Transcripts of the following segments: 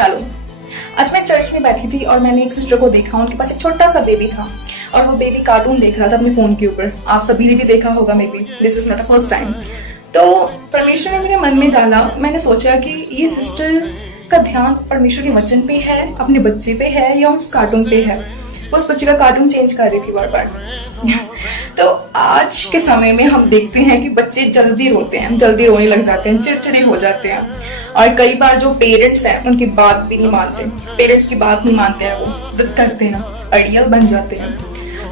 शालो। आज मैं चर्च में बैठी थी और मैंने एक सिस्टर को देखा, उनके पास एक छोटा सा बेबी था और वो बेबी कार्टून देख रहा था अपने फोन के ऊपर। आप सभी ने भी देखा होगा, may be this is not a first time. तो परमेश्वर ने मेरे मन में डाला, मैंने सोचा कि ये सिस्टर का ध्यान परमेश्वर के वचन पे है, अपने बच्चे पे है या उस कार्टून पे है। वो उस बच्चे का कार्टून चेंज कर रही थी बार बार। तो आज के समय में हम देखते हैं कि बच्चे जल्दी रोते हैं, जल्दी रोने लग जाते हैं, चिड़चिड़े हो जाते हैं और कई बार जो पेरेंट्स हैं उनकी बात भी नहीं मानते, पेरेंट्स की बात नहीं मानते हैं, वो जिद करते हैं, अड़ियल बन जाते हैं।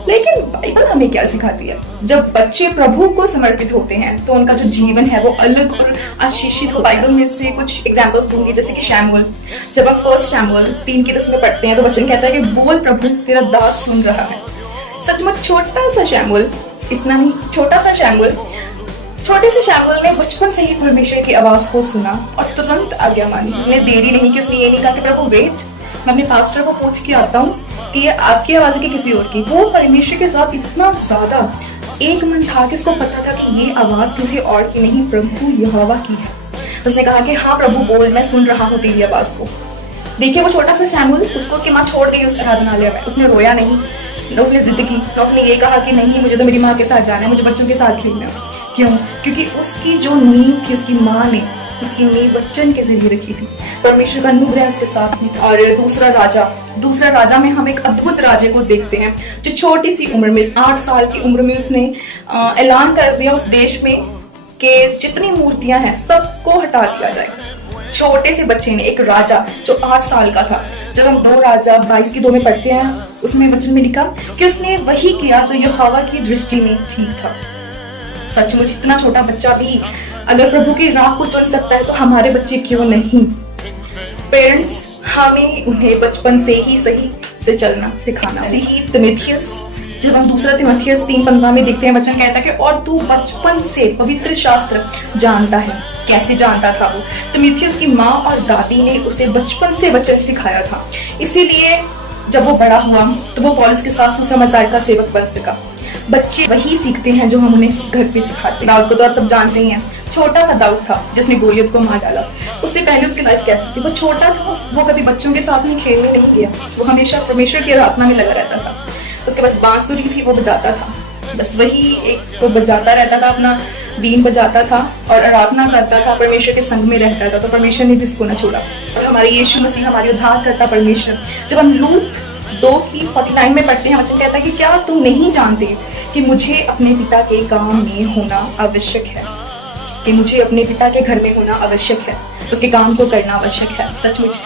लेकिन बाइबल हमें क्या सिखाती है? जब बच्चे प्रभु को समर्पित होते हैं तो उनका जो जीवन है वो अलग और आशीषित हो। बाइबल में से कुछ एग्जांपल्स दूंगी, जैसे कि शमूएल। जब आप 1 शमूएल 3:10 में पढ़ते हैं तो वचन कहता है कि बोल प्रभु, तेरा दास सुन रहा है। सचमुच छोटा सा शमूएल, इतना नहीं, छोटा सा शमूएल, छोटे से शमूएल ने बचपन से ही परमेश्वर की आवाज को सुना और तुरंत आज्ञा मानी। उसने देरी नहीं की, उसने ये नहीं कहा कि प्रभु वेट, मैं अपने पास्टर को पूछ के आता हूँ कि ये आपकी आवाज है कि किसी और की। वो परमेश्वर के साथ इतना ज्यादा एक मन था कि उसको पता था कि ये आवाज किसी और की नहीं, प्रभु यहोवा की है। उसने कहा कि हाँ प्रभु बोल, मैं सुन रहा हूँ तेरी आवाज को। देखिए वो छोटा सा शमूएल, उसको उसकी माँ छोड़ गई उस आराधनालय में, उसने रोया नहीं, न उसने जिद की, न उसने ये कहा कि नहीं मुझे तो मेरी माँ के साथ जाना है, मुझे बच्चों के साथ खेलना है। क्यों? क्योंकि उसकी जो नींव थी, उसकी माँ ने उसकी नींव वचन के जरिए रखी थी। परमेश्वर का अनुग्रह उसके साथ में था। और दूसरा राजा में हम एक अद्भुत राजे को देखते हैं जो छोटी सी उम्र में, 8 साल की उम्र में उसने ऐलान कर दिया उस देश में कि जितनी मूर्तियां हैं सबको हटा दिया जाए। छोटे से बच्चे ने, एक राजा जो 8 साल का था। जब हम 2 राजा 22:2 में पढ़ते हैं, उसमें वचन में लिखा कि उसने वही किया जो यहोवा की दृष्टि में ठीक था। सचमुच इतना छोटा बच्चा भी अगर प्रभु की राह को चुन सकता है तो हमारे बच्चे क्यों नहीं? पेरेंट्स हमें उन्हें बचपन से ही सही से चलना सिखाना। सही तिमोथियस, जब हम 2 तिमोथियस 3:15 में देखते हैं, वचन कहता है कि और तू बचपन से पवित्र शास्त्र जानता है। कैसे जानता था वो? तिमोथियस की माँ और दादी ने उसे बचपन से वचन सिखाया था। इसीलिए जब वो बड़ा हुआ तो वो पौलुस के साथ सुसमाचार का सेवक बन सका। बच्चे वही सीखते हैं जो हम उन्हें घर पे सिखाते हैं। दाऊद को तो आप सब जानते ही हैं, छोटा सा दाऊद था जिसने गोलियत को मार डाला। उससे पहले उसकी लाइफ कैसी थी? वो छोटा था, वो कभी बच्चों के साथ में खेलने नहीं गया, वो हमेशा परमेश्वर की आराधना में लगा रहता था। उसके पास बांसुरी थी, वो बजाता था, बस वही एक वो बजाता रहता था, अपना बीन बजाता था और आराधना करता था, परमेश्वर के संग में रहता था। तो परमेश्वर ने भी उसको न छोड़ा। और हमारे यीशु मसीह, हमारे उद्धार करता परमेश्वर, जब हम लूक 2:49 में पढ़ते हैं, वचन कहता है कि क्या तुम नहीं जानते कि मुझे अपने पिता के काम में होना आवश्यक है, कि मुझे अपने पिता के घर में होना आवश्यक है, उसके काम को करना आवश्यक है। सचमुच